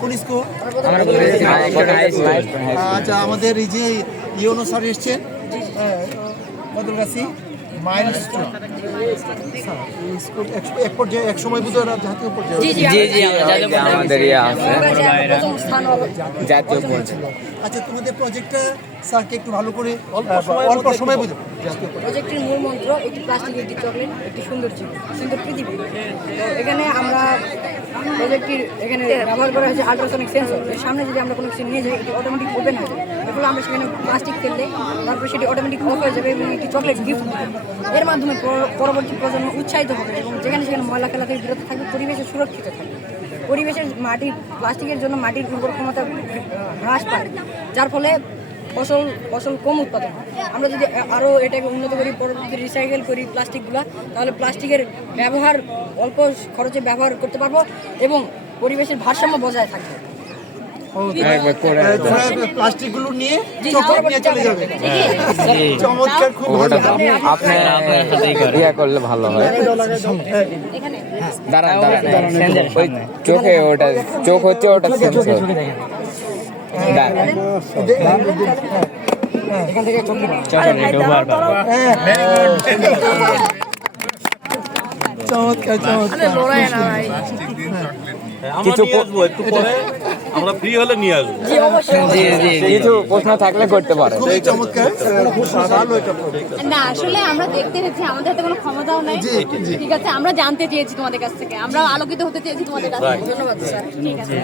কোন স্কুল? আচ্ছা, আমাদের এই যে ইউনো স্যার এসছেন বদলগাছি মাইলস্টোন স্কুল এক পর্যায়ে এক সময় বুঝতে জাতীয় পর্যায়ে আমাদের জাতীয় পর্যায়ে। আচ্ছা, তোমাদের প্রজেক্টটা স্যারকে একটু ভালো করে অল্প সময় বুঝো। প্রজেক্টের মূল মন্ত্র একটি প্লাস্টিক, একটি চকলেট, একটি সুন্দর জীবন, সুন্দর পৃথিবী। তো এখানে আমরা প্রজেক্টটির এখানে ব্যবহার করা হয়েছে আল্ট্রাসনিক সেন্সর। এর সামনে যদি আমরা কোনো কিছু নিয়ে যাই, এটি অটোমেটিক ওপেন হয়ে যাবে। এগুলো আমরা সেখানে প্লাস্টিক ফেললে তারপর সেটি অটোমেটিক অফ হয়ে যাবে এবং একটি চকলেট গিফট দেবে। এর মাধ্যমে পরবর্তী প্রজন্ম উৎসাহিত হবে এবং যেখানে সেখানে ময়লা ফেলা থেকে বিরত থাকবে, পরিবেশে সুরক্ষিত থাকবে। পরিবেশের মাটির প্লাস্টিকের জন্য মাটির উর্বর ক্ষমতা হ্রাস পায়, যার ফলে ফসল কম উৎপাদন হয়। আমরা যদি আরও এটাকে উন্নত করি, পরবর্তী রিসাইকেল করি প্লাস্টিকগুলো, তাহলে প্লাস্টিকের ব্যবহার অল্প খরচে ব্যবহার করতে পারবো এবং পরিবেশের ভারসাম্য বজায় থাকবে। প্লাস্টিকগুলো নিয়ে চলে যাবে। চমৎকার, খুব ভালো। করলে ভালো হয়। দাঁড়ান, ওই চোখে ওটা চোখ হচ্ছে ওটা সেন্সর। এখান থেকে চমৎকার কিছু আমরা ফ্রি হলে নিয়ে আসবো। কিছু প্রশ্ন থাকলে করতে পারো। খুবই চমৎকার, খুব ভালো এটা। না, আসলে আমরা দেখতে চেয়েছি, আমাদের হাতে কোনো ক্ষমতাও নাই। ঠিক আছে, আমরা জানতে চেয়েছি তোমাদের কাছ থেকে, আমরা আলোকিত হতে চেয়েছি তোমাদের কাছ থেকে। ধন্যবাদ স্যার। ঠিক আছে।